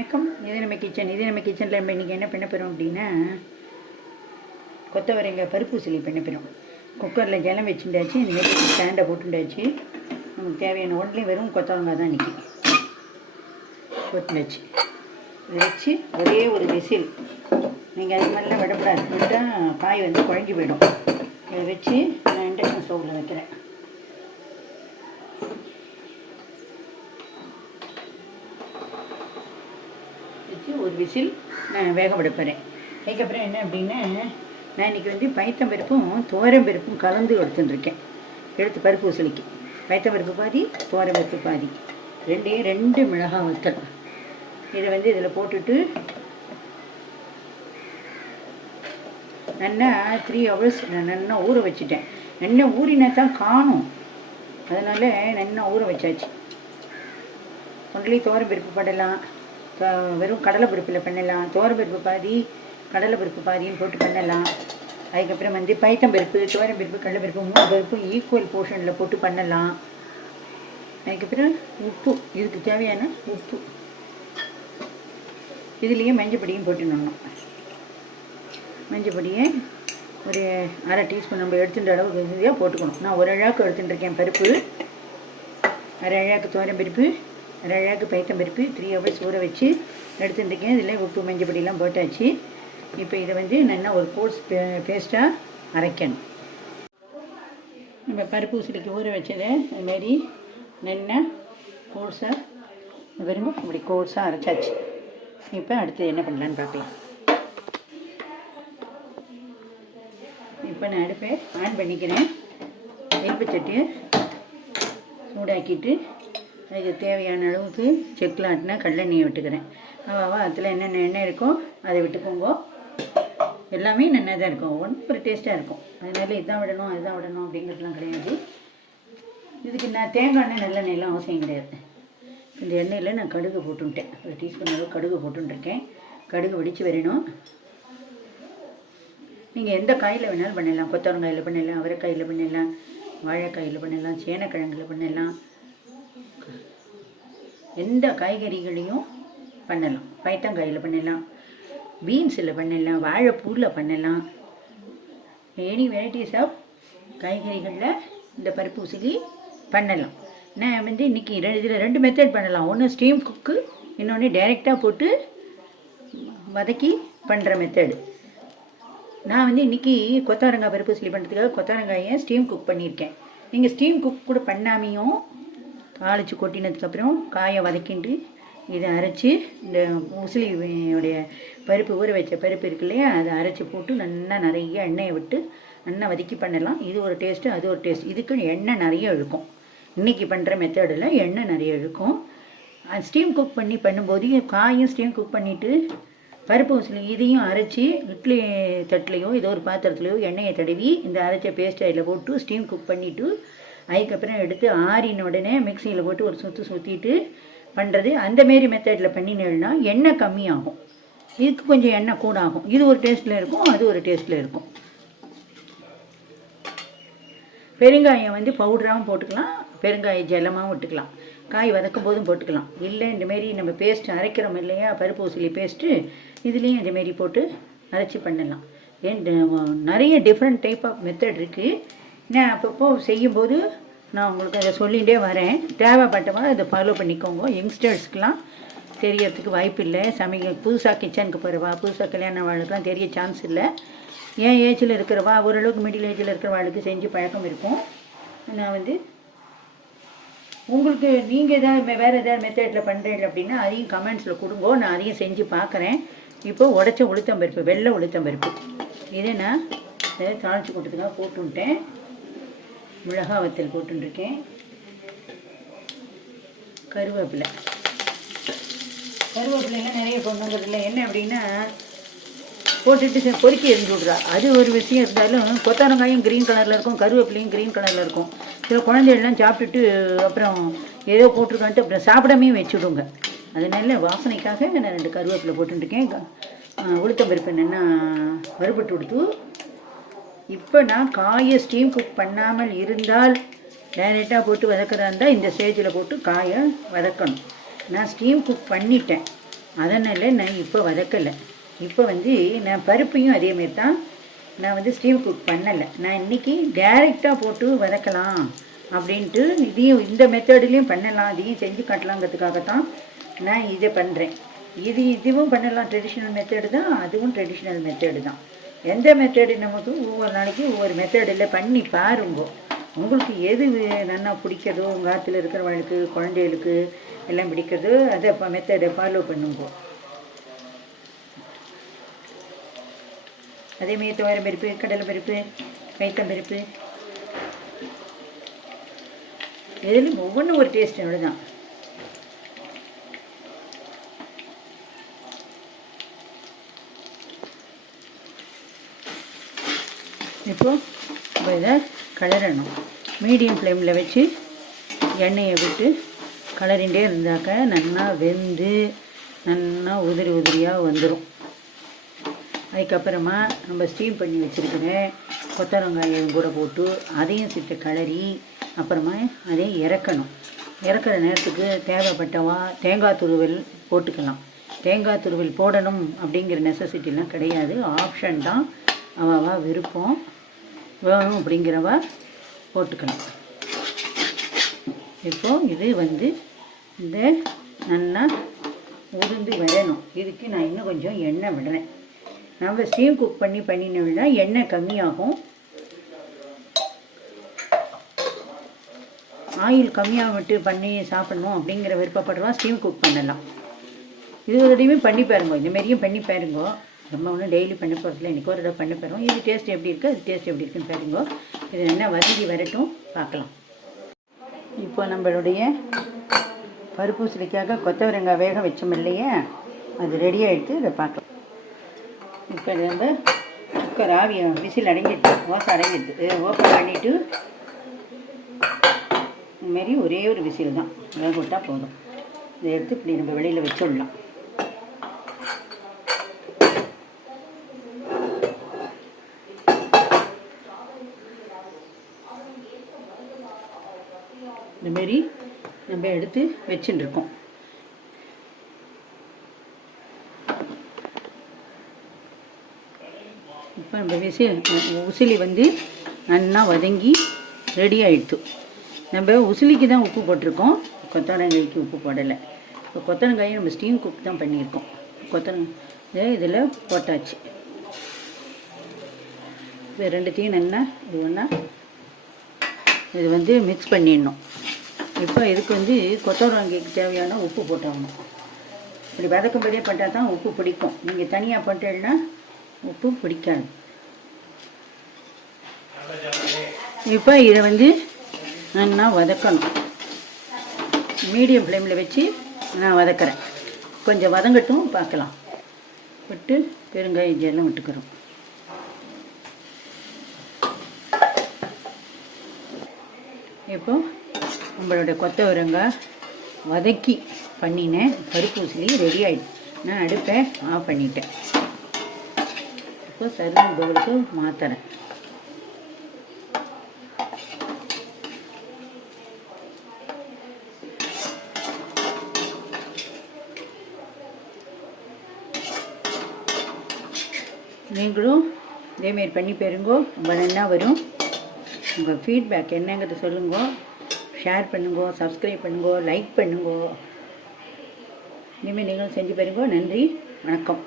வணக்கம். இது நம்ம கிச்சனில் நம்ம இன்றைக்கி என்ன பண்ண போகிறோம் அப்படின்னா, கொத்தவரைங்காய் பருப்பு சிலி பண்ண போகிறோம். குக்கரில் ஜலம் வச்சுட்டாச்சு, இந்த மாதிரி ஸ்டாண்டை போட்டுட்டாச்சு. நமக்கு தேவையான உடனே வெறும் கொத்தவரங்காய் தான் இன்றைக்கி போட்டுட்டாச்சு. இதை வச்சு ஒரே ஒரு விசில், நீங்கள் அதுக்கு மாதிரிலாம் விடக்கூடாது, விட்டால் காய் வந்து குழஞ்சி போயிடும். இதை வச்சு நான் இண்டக்ஷன் ஸ்டவ்வில் வைக்கிறேன். ஒரு விசில் நான் வேக விட போகிறேன். அதுக்கப்புறம் என்ன அப்படின்னா, நான் இன்றைக்கி வந்து பைத்தம்பருப்பும் துவரம்பருப்பும் கலந்து எடுத்துட்டுருக்கேன். பருப்பு உசலிக்கு பைத்தம்பருப்பு பாதி, துவரம்பருப்பு பாதி, ரெண்டு மிளகாய் வத்தல். இதை வந்து இதில் போட்டுட்டு நல்லா 3 hours நான் நல்லா ஊற வச்சுட்டேன். நல்லா ஊறினா தான் காணும், அதனால் நல்லா ஊற வச்சாச்சு. ஒன்லி துவரம்பருப்பு போடலாம், வெறும் கடலைப்பருப்பில் பண்ணலாம். துவரம்பருப்பு பாதி கடலைப்பருப்பு பாதியும் போட்டு பண்ணலாம். அதுக்கப்புறம் வந்து பைத்தம்பருப்பு, துவரம்பருப்பு, கடலைப்பருப்பு 3 பருப்பும் ஈக்குவல் போர்ஷனில் போட்டு பண்ணலாம். அதுக்கப்புறம் உப்பு, இதுக்கு தேவையான உப்பு, இதுலேயே மஞ்சப்பொடியும் போட்டுடணும். மஞ்சப்பொடியை ஒரு 1/2 டீஸ்பூன் நம்ம எடுத்துகிற அளவுக்கு இதாக போட்டுக்கணும். நான் ஒரு அழாக்கு எடுத்துட்டுருக்கேன் பருப்பு, 1/2 அழாக்கு துவரம்பருப்பு, 1/2 அழாக்கு பைத்தம்பருப்பு 3 hours ஊற வச்சு எடுத்துட்டுருக்கேன். இதில் உப்பு மஞ்சப்பொடியெலாம் போட்டாச்சு. இப்போ இதை வந்து நல்லா ஒரு கோர்ஸ் பேஸ்ட்டாக அரைக்கணும். நம்ம பருப்பு உசிலிக்கு ஊற வச்சதை அதுமாரி நல்லா கோர்ஸாக வெறும் இப்படி கோர்ஸாக அரைச்சாச்சு. இப்போ அடுத்து என்ன பண்ணலான்னு பார்க்கலாம். இப்போ நான் அடுப்பை ஆன் பண்ணிக்கிறேன். இரும்பு சட்டியை சூடாக்கிட்டு அதுக்கு தேவையான அளவுக்கு செக்கில் ஆட்டினா கடலெண்ணெயை விட்டுக்கிறேன். அதில் என்னென்ன எண்ணெய் இருக்கோ அதை விட்டுக்கோங்க. எல்லாமே நல்லா தான் இருக்கும், ஒரு டேஸ்ட்டாக இருக்கும். அதனால இதான் விடணும் அதுதான் விடணும் அப்படிங்கிறதுலாம் கிடையாது. இதுக்கு நான் தேங்காய் எண்ணெய் நல்லெண்ணெயெல்லாம் அவசியம் கிடையாது. இந்த எண்ணெயில் நான் கடுகு போட்டுட்டேன், 1 டீஸ்பூன் அளவு கடுகு போட்டுருக்கேன். கடுகு வெடித்து வரணும். நீங்கள் எந்த காயில் வேணாலும் பண்ணலாம். கொத்தவரங்காயில் பண்ணலாம், அவரைக்காயில் பண்ணலாம், வாழைக்காயில் பண்ணலாம், சேனக்கிழங்கில் பண்ணலாம், எந்த காய்கறிகளையும் பண்ணலாம். பைத்தங்காயில் பண்ணலாம், பீன்ஸில் பண்ணலாம், வாழைப்பூவில் பண்ணலாம். எனி வெரைட்டிஸ் ஆஃப் காய்கறிகளில் இந்த பருப்பு உசிலி பண்ணலாம். நான் வந்து இன்றைக்கி இதில் 2 மெத்தட் பண்ணலாம். ஒன்று ஸ்டீம் குக்கு, இன்னொன்று டைரெக்டாக போட்டு வதக்கி பண்ணுற மெத்தடு. நான் வந்து இன்றைக்கி கொத்தவரங்காய் பருப்பு உசிலி பண்ணுறதுக்காக கொத்தவரங்காயை ஸ்டீம் குக் பண்ணியிருக்கேன். நீங்கள் ஸ்டீம் குக் கூட பண்ணாமையும் தாளித்து கொட்டினதுக்கப்புறம் காயை வதக்கிண்டு இதை அரைச்சி இந்த உசிலியோடைய பருப்பு ஊற வச்ச பருப்பு இருக்கு இல்லையா, அதை அரைச்சி போட்டு நல்லா நிறைய எண்ணெயை விட்டு நல்லா வதக்கி பண்ணலாம். இது ஒரு டேஸ்ட்டு, அது ஒரு டேஸ்ட். இதுக்கு எண்ணெய் நிறைய இழுக்கும். இன்றைக்கி பண்ணுற மெத்தடில் எண்ணெய் நிறைய இழுக்கும். ஸ்டீம் குக் பண்ணி பண்ணும்போது காயும் ஸ்டீம் குக் பண்ணிவிட்டு பருப்பு உசிலி இதையும் அரைச்சி இட்லி தட்டுலையோ ஏதோ ஒரு பாத்திரத்துலையோ எண்ணெயை தடவி இந்த அரைச்ச பேஸ்ட் அதில் போட்டு ஸ்டீம் குக் பண்ணிவிட்டு அதுக்கப்புறம் எடுத்து ஆறின உடனே மிக்சியில் போட்டு ஒரு சுற்றிட்டு பண்ணுறது. அந்தமாரி மெத்தடில் பண்ணினேன்னா எண்ணெய் கம்மியாகும், இதுக்கு கொஞ்சம் எண்ணெய் கூட ஆகும். இது ஒரு டேஸ்ட்டில் இருக்கும், அது ஒரு டேஸ்ட்டில் இருக்கும். பெருங்காயம் வந்து பவுடராகவும் போட்டுக்கலாம், பெருங்காய ஜலமாகவும் விட்டுக்கலாம், காய் வதக்கும் போதும் போட்டுக்கலாம். இல்லை இந்தமாரி நம்ம பேஸ்ட்டு அரைக்கிறோம் இல்லையா, பருப்பு உசிலி பேஸ்ட்டு, இதுலேயும் இந்தமாரி போட்டு அரைச்சி பண்ணலாம். நிறைய டிஃப்ரெண்ட் டைப் ஆஃப் மெத்தட் இருக்குது. நான் அப்பப்போ செய்யும்போது நான் உங்களுக்கு அதை சொல்லிகிட்டே வரேன். தேவைப்பட்டவா அதை ஃபாலோ பண்ணிக்கோங்க. யங்ஸ்டர்ஸ்க்கெலாம் தெரியறதுக்கு வாய்ப்பு இல்லை. புதுசாக கிச்சனுக்கு போகிறவா, புதுசாக கல்யாண வாழ்க்கெலாம் தெரிய சான்ஸ் இல்லை. ஏன் ஏஜில் இருக்கிறவா, ஓரளவுக்கு மிடில் ஏஜில் இருக்கிறவாளுக்கு செஞ்சு பழக்கம் இருக்கும். நான் வந்து உங்களுக்கு நீங்கள் எதாவது வேறு ஏதாவது மெத்தடில் பண்ணுறீங்க அப்படின்னா அதையும் கமெண்ட்ஸில் கொடுங்கோ, நான் அதையும் செஞ்சு பார்க்குறேன். இப்போது உடச்ச உளுத்தம்பருப்பு, வெள்ளை உளுத்தம்பருப்பு, இதை நான் தாளித்து கொடுத்துக்காக போட்டுட்டேன். மிளகாய் வத்தல் போட்டுருக்கேன். கருவேப்பிலைலாம் நிறைய போடணுங்கிறதுல என்ன அப்படின்னா போட்டுட்டு பொறுக்கி எரிஞ்சு விட்றா, அது ஒரு விஷயம். இருந்தாலும் கொத்தவரங்காயும் க்ரீன் கலரில் இருக்கும், கருவேப்பிலையும் க்ரீன் கலரில் இருக்கும். சில குழந்தைகள்லாம் சாப்பிட்டுட்டு அப்புறம் ஏதோ போட்டிருக்கான்ட்டு அப்புறம் சாப்பிடாமையும் வச்சுடுங்க. அதனால வாசனைக்காக நான் 2 கருவேப்பிலை போட்டுருக்கேன். உளுத்தம்பருப்பு என்னென்னா வறுபட்டு கொடுத்து. இப்போ நான் காயை ஸ்டீம் குக் பண்ணாமல் இருந்தால் டைரெக்டாக போட்டு வதக்கிறதா இருந்தால் இந்த ஸ்டேஜில் போட்டு காயை வதக்கணும். நான் ஸ்டீம் குக் பண்ணிட்டேன், அதனால் நான் இப்போ வதக்கலை. இப்போ வந்து நான் பருப்பையும் அதேமாரி தான் நான் வந்து ஸ்டீம் குக் பண்ணலை. நான் இன்றைக்கி டைரெக்டாக போட்டு வதக்கலாம் அப்படின்ட்டு இதையும் இந்த மெத்தட்லேயும் பண்ணலாம், இதையும் செஞ்சு காட்டலாங்கிறதுக்காகத்தான் நான் இதை பண்ணுறேன். இதுவும் பண்ணலாம், ட்ரெடிஷ்னல் மெத்தடு தான், அதுவும் ட்ரெடிஷ்னல் மெத்தடு தான். எந்த மெத்தடு நமக்கு ஒவ்வொரு நாளைக்கு ஒவ்வொரு மெத்தடில் பண்ணி பாருங்கோ. உங்களுக்கு எது நல்லா பிடிக்கிறதோ, உங்கள் ஆற்றுல இருக்கிறவங்களுக்கு குழந்தைகளுக்கு எல்லாம் பிடிக்கிறதோ அதை மெத்தடை ஃபாலோ பண்ணுங்கோ. அதேமாதிரி துவரம் பருப்பு, கடலை பருப்பு, பைத்தம் பருப்பு, எதுலையும் ஒவ்வொன்றும் ஒரு டேஸ்ட் அவ்வளோதான். இப்போ இதை கலரணும். மீடியம் ஃப்ளேமில் வச்சு எண்ணெயை விட்டு கலரிண்டே இருந்தாக்க நல்லா வெந்து நல்லா உதிரி உதிரியாக வந்துடும். அதுக்கப்புறமா நம்ம ஸ்டீம் பண்ணி வச்சுருக்கிற கொத்தவரங்காயம் கூட போட்டு அதையும் சிட்டு கிளறி அப்புறமா அதையும் இறக்கணும். இறக்குற நேரத்துக்கு தேவைப்பட்டவா தேங்காய் துருவல் போட்டுக்கலாம். தேங்காய் துருவல் போடணும் அப்படிங்கிற நெசசிட்டிலாம் கிடையாது, ஆப்ஷன் தான். அவா விருப்பம், வேணும் அப்படிங்கிறவா போட்டுக்கலாம். இப்போது இது வந்து இந்த நல்லா உதிர்ந்து வரணும். இதுக்கு நான் இன்னும் கொஞ்சம் எண்ணெய் விடுறேன். நம்ம ஸ்டீம் குக் பண்ணினோம்னா எண்ணெய் கம்மியாகும். ஆயில் கம்மியாக விட்டு பண்ணி சாப்பிடணும் அப்படிங்கிற விருப்பப்படுறவா ஸ்டீம் குக் பண்ணலாம். இது ஒரு பண்ணி பாருங்க, இந்தமாரியும் பண்ணி பாருங்க. நம்ம ஒன்றும் டெய்லி பண்ண போகிறதில்ல, இன்றைக்கி ஒரு தடவை பண்ண போகிறோம். இது டேஸ்ட் எப்படி இருக்குது, அது டேஸ்ட் எப்படி இருக்குன்னு பாருங்க. இது நல்லா வதங்கி வரட்டும், பார்க்கலாம். இப்போ நம்மளுடைய பருப்பு பூசணிக்காக கொத்தவரங்காய் வேக வச்சோம் இல்லையா, அது ரெடியாக எடுத்து இதை பார்க்கலாம். இப்போ நம்ம குக்கர் ஆவியை விசில் அடங்கிடுது, ஓசை அடங்கிடுது. ஓப்பன் பண்ணிவிட்டு இதுமாரி ஒரே ஒரு விசில் தான் வேக விட்டால் போதும். இதை எடுத்து இப்படி நம்ம வெளியில் வச்சுடலாம். இந்தமாரி நம்ம எடுத்து வச்சுட்டுருக்கோம். இப்போ நம்ம உசிலி வந்து நல்லா வதங்கி ரெடி ஆகிடுது. நம்ம உசிலிக்கு தான் உப்பு போட்டிருக்கோம், கொத்தவரங்காய்க்கு உப்பு போடலை. இப்போ கொத்தவரங்காயை நம்ம ஸ்டீம் குக் தான் பண்ணியிருக்கோம். கொத்தவரங்காய் இதில் போட்டாச்சு. இது ரெண்டுத்தையும் நல்லா இது ஒன்றா இது வந்து மிக்ஸ் பண்ணிடணும். இப்போ இதுக்கு வந்து கொத்தவரங்காய்க்கு தேவையான உப்பு போட்டாகணும். இப்படி வதக்கும்படியே பண்ணால் தான் உப்பு பிடிக்கும். நீங்கள் தனியாக பண்ணிட்டேன்னா உப்பு பிடிக்காது. இப்போ இதை வந்து நல்லா வதக்கணும். மீடியம் ஃப்ளேமில் வச்சு நான் வதக்கிறேன். கொஞ்சம் வதங்கட்டும், பார்க்கலாம். விட்டு பெருங்காயம் ஜெல்லாம் விட்டுக்கிறோம். இப்போ நம்மளோட கொத்தவரங்காய் வதக்கி பண்ணினேன் பருப்பு உசிலி ரெடி ஆகிடுச்சு. நான் அடுப்பை ஆஃப் பண்ணிட்டேன். இப்போ சர்விங் பவுலுக்கு மாற்றுறேன். நீங்களும் இதேமாரி பண்ணி பாருங்கோ, ரொம்ப நல்லா வரும். உங்கள் ஃபீட்பேக் என்னங்கிறத சொல்லுங்க, ஷேர் பண்ணுங்க, சப்ஸ்கிரைப் பண்ணுங்க, லைக் பண்ணுங்க. இனிமேல் நீங்களும் செஞ்சு பாருங்க. நன்றி, வணக்கம்.